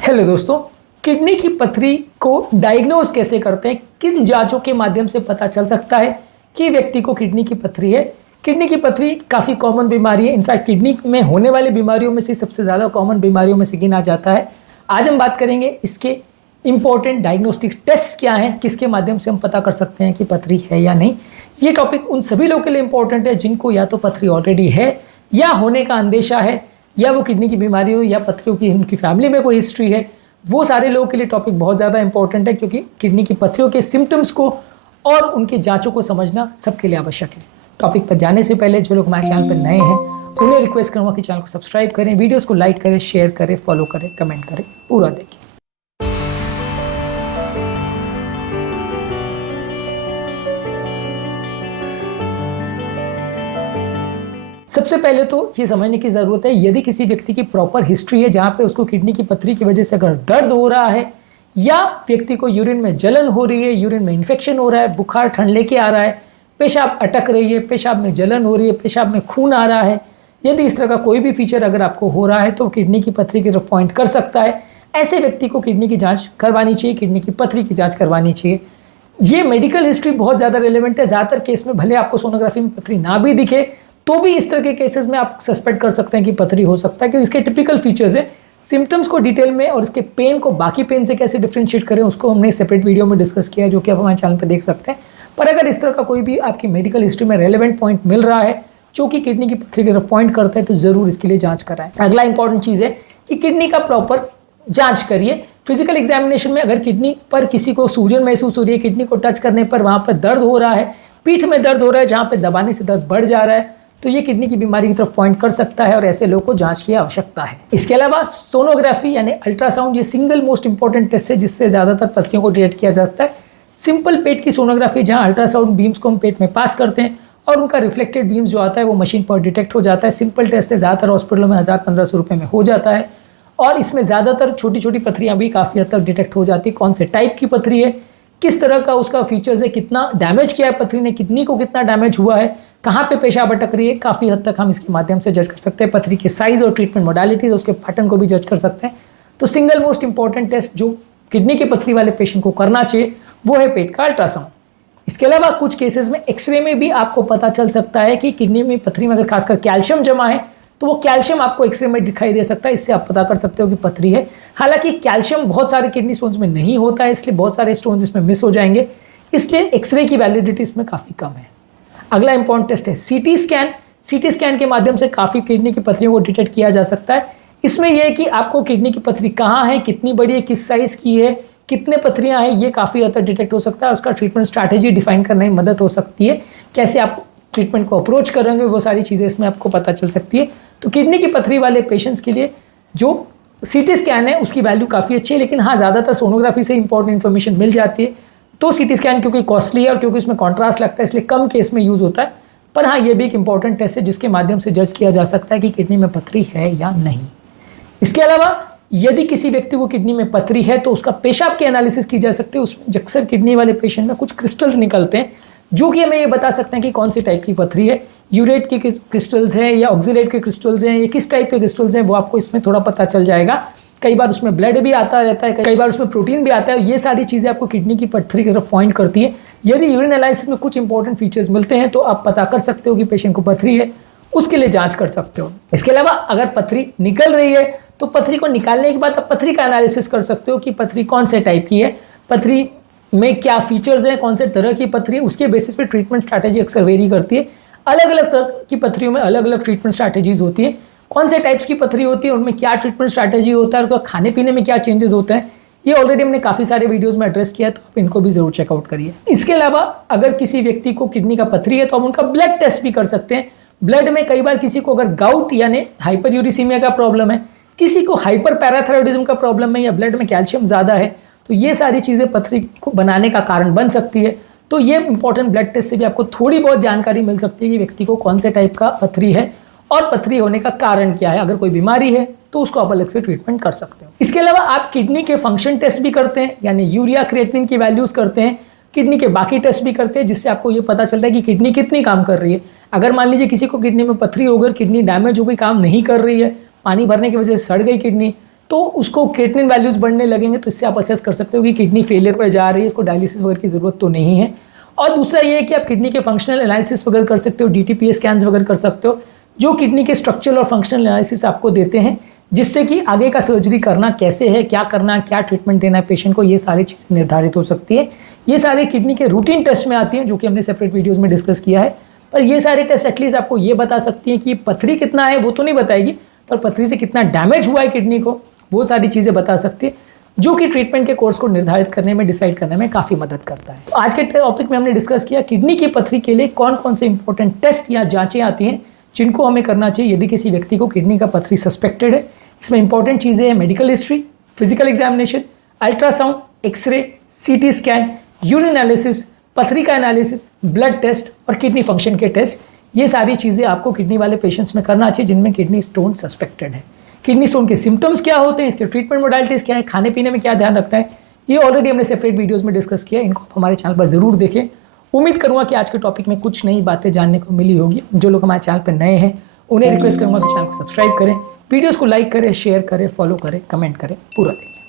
Hello दोस्तों, kidney की पथरी को डायग्नोज कैसे करते हैं, किन जांचों के माध्यम से पता चल सकता है कि व्यक्ति को किडनी की पथरी है। किडनी की पथरी काफ़ी कॉमन बीमारी है। इनफैक्ट किडनी में होने वाली बीमारियों में से सबसे ज़्यादा कॉमन बीमारियों में से गिना जाता है। आज हम बात करेंगे इसके इंपॉर्टेंट डायग्नोस्टिक टेस्ट क्या हैं, किसके माध्यम से हम पता कर सकते हैं कि पथरी है या नहीं। ये टॉपिक उन सभी लोगों के लिए इंपॉर्टेंट है जिनको या तो पथरी ऑलरेडी है या होने का अंदेशा है, या वो किडनी की बीमारी हो या पथरियों की उनकी फैमिली में कोई हिस्ट्री है। वो सारे लोगों के लिए टॉपिक बहुत ज़्यादा इंपॉर्टेंट है, क्योंकि किडनी की पथरियों के सिम्टम्स को और उनके जांचों को समझना सबके लिए आवश्यक है। टॉपिक पर जाने से पहले जो लोग हमारे चैनल पर नए हैं उन्हें रिक्वेस्ट करूँगा कि चैनल को सब्सक्राइब करें, वीडियोज़ को लाइक करें, शेयर करें, फॉलो करें, कमेंट करें, पूरा देखें। सबसे पहले तो ये समझने की ज़रूरत है, यदि किसी व्यक्ति की प्रॉपर हिस्ट्री है जहाँ पे उसको किडनी की पथरी की वजह से अगर दर्द हो रहा है, या व्यक्ति को यूरिन में जलन हो रही है, यूरिन में इन्फेक्शन हो रहा है, बुखार ठंड लेके आ रहा है, पेशाब अटक रही है, पेशाब में जलन हो रही है, पेशाब में खून आ रहा है, यदि इस तरह का कोई भी फीचर अगर आपको हो रहा है तो किडनी की पथरी की तरफ पॉइंट कर सकता है। ऐसे व्यक्ति को किडनी की जाँच करवानी चाहिए, किडनी की पथरी की जाँच करवानी चाहिए। ये मेडिकल हिस्ट्री बहुत ज़्यादा रिलेवेंट है। ज़्यादातर केस में भले आपको सोनोग्राफी में पथरी ना भी दिखे तो भी इस तरह के केसेस में आप सस्पेक्ट कर सकते हैं कि पथरी हो सकता है, क्योंकि इसके टिपिकल फीचर्स है। सिम्टम्स को डिटेल में और इसके पेन को बाकी पेन से कैसे डिफ्रेंशिएट करें उसको हमने सेपरेट वीडियो में डिस्कस किया है, जो कि आप हमारे चैनल पर देख सकते हैं। पर अगर इस तरह का कोई भी आपकी मेडिकल हिस्ट्री में रेलेवेंट पॉइंट मिल रहा है जो कि किडनी की पथरी की तरफ पॉइंट करता है तो ज़रूर इसके लिए जाँच कराएं। अगला इंपॉर्टेंट चीज़ है कि किडनी का प्रॉपर जांच करिए। फिजिकल एग्जामिनेशन में अगर किडनी पर किसी को सूजन महसूस हो रही है, किडनी को टच करने पर वहाँ पर दर्द हो रहा है, पीठ में दर्द हो रहा है जहाँ पे दबाने से दर्द बढ़ जा रहा है, तो ये किडनी की बीमारी की तरफ पॉइंट कर सकता है और ऐसे लोगों को जांच की आवश्यकता है। इसके अलावा सोनोग्राफी यानी अल्ट्रासाउंड, ये सिंगल मोस्ट इंपॉर्टेंट टेस्ट है जिससे ज़्यादातर पथरियों को डिटेक्ट किया जाता है। सिंपल पेट की सोनोग्राफी, जहाँ अल्ट्रासाउंड बीम्स को हम पेट में पास करते हैं और उनका रिफ्लेक्टेड बीम्स जो आता है वो मशीन पर डिटेक्ट हो जाता है। सिंपल टेस्ट है, ज़्यादातर हॉस्पिटलों में 1000-1500 रुपये में हो जाता है और इसमें ज़्यादातर छोटी छोटी पथरियाँ भी काफ़ी हद तक डिटेक्ट हो जाती है। कौन से टाइप की पथरी है, किस तरह का उसका फीचर्स है, कितना डैमेज किया है पथरी ने, किडनी को कितना डैमेज हुआ है, कहाँ पे पेशाब अटक रही है, काफ़ी हद तक हम इसके माध्यम से जज कर सकते हैं। पथरी के साइज़ और ट्रीटमेंट मोडालिटीज़, उसके पैटर्न को भी जज कर सकते हैं। तो सिंगल मोस्ट इंपॉर्टेंट टेस्ट जो किडनी की पथरी वाले पेशेंट को करना चाहिए वो है पेट का अल्ट्रासाउंड। इसके अलावा कुछ केसेस में एक्सरे में भी आपको पता चल सकता है कि किडनी में पथरी में अगर खासकर कैल्शियम जमा है तो वो कैल्शियम आपको एक्सरे में दिखाई दे सकता है। इससे आप पता कर सकते हो कि पथरी है। हालांकि कैल्शियम बहुत सारे किडनी स्टोन्स में नहीं होता है, इसलिए बहुत सारे स्टोन्स इसमें मिस हो जाएंगे, इसलिए एक्सरे की वैलिडिटी इसमें काफ़ी कम है। अगला इंपॉर्टेंट टेस्ट है सीटी स्कैन। सीटी स्कैन के माध्यम से काफ़ी किडनी की पथरियों को डिटेक्ट किया जा सकता है। इसमें यह है कि आपको किडनी की पथरी कहाँ है, कितनी बड़ी है, किस साइज़ की है, कितने पथरियाँ हैं, ये काफ़ी हद तक डिटेक्ट हो सकता है। उसका ट्रीटमेंट स्ट्रैटेजी डिफाइन करने में मदद हो सकती है, कैसे आप ट्रीटमेंट को अप्रोच करेंगे वो सारी चीज़ें इसमें आपको पता चल सकती है। तो किडनी की पथरी वाले पेशेंट्स के लिए जो सीटी स्कैन है उसकी वैल्यू काफ़ी अच्छी है, लेकिन हाँ ज़्यादातर सोनोग्राफी से इंपॉर्टेंट इन्फॉर्मेशन मिल जाती है। तो सीटी स्कैन क्योंकि कॉस्टली है और क्योंकि उसमें कॉन्ट्रास्ट लगता है इसलिए कम केस में यूज़ होता है। पर हाँ, ये भी एक इंपॉर्टेंट टेस्ट है जिसके माध्यम से जज किया जा सकता है कि किडनी में पथरी है या नहीं। इसके अलावा यदि किसी व्यक्ति को किडनी में पथरी है तो उसका पेशाब की एनालिसिस की जा सकती है। उसमें अक्सर किडनी वाले पेशेंट में कुछ क्रिस्टल्स निकलते हैं जो कि हमें ये बता सकते हैं कि कौन सी टाइप की पथरी है। यूरेट के क्रिस्टल्स हैं या ऑक्सीलेट के क्रिस्टल्स हैं, ये किस टाइप के क्रिस्टल्स हैं वो आपको इसमें थोड़ा पता चल जाएगा। कई बार उसमें ब्लड भी आता रहता है, कई बार उसमें प्रोटीन भी आता है। ये सारी चीज़ें आपको किडनी की पथरी की तरफ पॉइंट करती है। यदि यूरिन एनालिसिस में कुछ इंपॉर्टेंट फीचर्स मिलते हैं तो आप पता कर सकते हो कि पेशेंट को पथरी है, उसके लिए जांच कर सकते हो। इसके अलावा अगर पथरी निकल रही है तो पथरी को निकालने के बाद आप पथरी का एनालिसिस कर सकते हो कि पथरी कौन से टाइप की है, पथरी में क्या फीचर्स हैं, कौन से तरह की पथरी है। उसके बेसिस पे ट्रीटमेंट स्ट्रैटेजी अक्सर वेरी करती है। अलग अलग तरह की पथरियों में अलग अलग ट्रीटमेंट स्ट्रैटेजीज होती है। कौन से टाइप्स की पथरी होती है, उनमें क्या ट्रीटमेंट स्ट्रैटेजी होता है और खाने पीने में क्या चेंजेस होते हैं, ये ऑलरेडी हमने काफ़ी सारे वीडियोस में एड्रेस किया है, तो आप इनको भी ज़रूर चेकआउट करिए। इसके अलावा अगर किसी व्यक्ति को किडनी का पथरी है तो आप उनका ब्लड टेस्ट भी कर सकते हैं। ब्लड में कई बार किसी को अगर गाउट यानी हाइपर यूरिसीमिया का प्रॉब्लम है, किसी को हाइपर पैराथायरॉयडिज्म का प्रॉब्लम है या ब्लड में कैल्शियम ज़्यादा है, तो ये सारी चीज़ें पथरी को बनाने का कारण बन सकती है। तो ये इंपॉर्टेंट ब्लड टेस्ट से भी आपको थोड़ी बहुत जानकारी मिल सकती है कि व्यक्ति को कौन से टाइप का पथरी है और पथरी होने का कारण क्या है। अगर कोई बीमारी है तो उसको आप अलग से ट्रीटमेंट कर सकते हो। इसके अलावा आप किडनी के फंक्शन टेस्ट भी करते हैं, यानी यूरिया क्रिएटिनिन की वैल्यूज़ करते हैं। किडनी के बाकी टेस्ट भी करते हैं जिससे आपको ये पता चलता है कि किडनी कितनी काम कर रही है। अगर मान लीजिए किसी को किडनी में पथरी हो गई, किडनी डैमेज हो गई, काम नहीं कर रही है, पानी भरने की वजह से सड़ गई किडनी, तो उसको क्रिएटिनिन वैल्यूज़ बढ़ने लगेंगे, तो इससे आप असेस कर सकते हो कि किडनी फेलियर पर जा रही है, इसको डायलिसिस वगैरह की ज़रूरत तो नहीं है। और दूसरा ये है कि आप किडनी के फंक्शनल एनालिसिस वगैरह कर सकते हो, DTPA स्कैन्स वगैरह कर सकते हो, जो किडनी के स्ट्रक्चरल और फंक्शनल एनालिसिस आपको देते हैं, जिससे कि आगे का सर्जरी करना कैसे है, क्या करना है, क्या ट्रीटमेंट देना है पेशेंट को, ये सारी चीज़ें निर्धारित हो सकती है। ये सारे किडनी के रूटीन टेस्ट में आती हैं, जो कि हमने सेपरेट वीडियोज़ में डिस्कस किया है। पर ये सारे टेस्ट एटलीस्ट आपको ये बता सकती हैं कि पथरी कितना है वो तो नहीं बताएगी, पर पथरी से कितना डैमेज हुआ है किडनी को, वो सारी चीज़ें बता सकती है, जो कि ट्रीटमेंट के कोर्स को निर्धारित करने में, डिसाइड करने में काफ़ी मदद करता है। तो आज के टॉपिक में हमने डिस्कस किया किडनी की पथरी के लिए कौन कौन से इंपॉर्टेंट टेस्ट या जांचें आती हैं जिनको हमें करना चाहिए यदि किसी व्यक्ति को किडनी का पथरी सस्पेक्टेड है। इसमें इंपॉर्टेंट चीज़ें हैं medical history, physical examination, ultrasound, X-ray, CT scan, urine analysis, पथरी का एनालिसिस, ब्लड टेस्ट और किडनी फंक्शन के टेस्ट। ये सारी चीज़ें आपको किडनी वाले पेशेंट्स में करना चाहिए जिनमें किडनी स्टोन सस्पेक्टेड है। किडनी स्टोन के सिम्टम्स क्या होते हैं, इसके ट्रीटमेंट मोडालिटीज़ क्या है, खाने पीने में क्या ध्यान रखना है, ये ऑलरेडी हमने सेपरेट वीडियोज़ में डिस्कस किया। इनको आप हमारे चैनल पर ज़रूर देखें। उम्मीद करूँगा कि आज के टॉपिक में कुछ नई बातें जानने को मिली होगी। जो लोग हमारे चैनल पर नए हैं उन्हें रिक्वेस्ट करूँगा कि चैनल को सब्सक्राइब करें, वीडियोज़ को लाइक करें, शेयर करें, फॉलो करें, कमेंट करें, पूरा देखें।